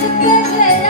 Together.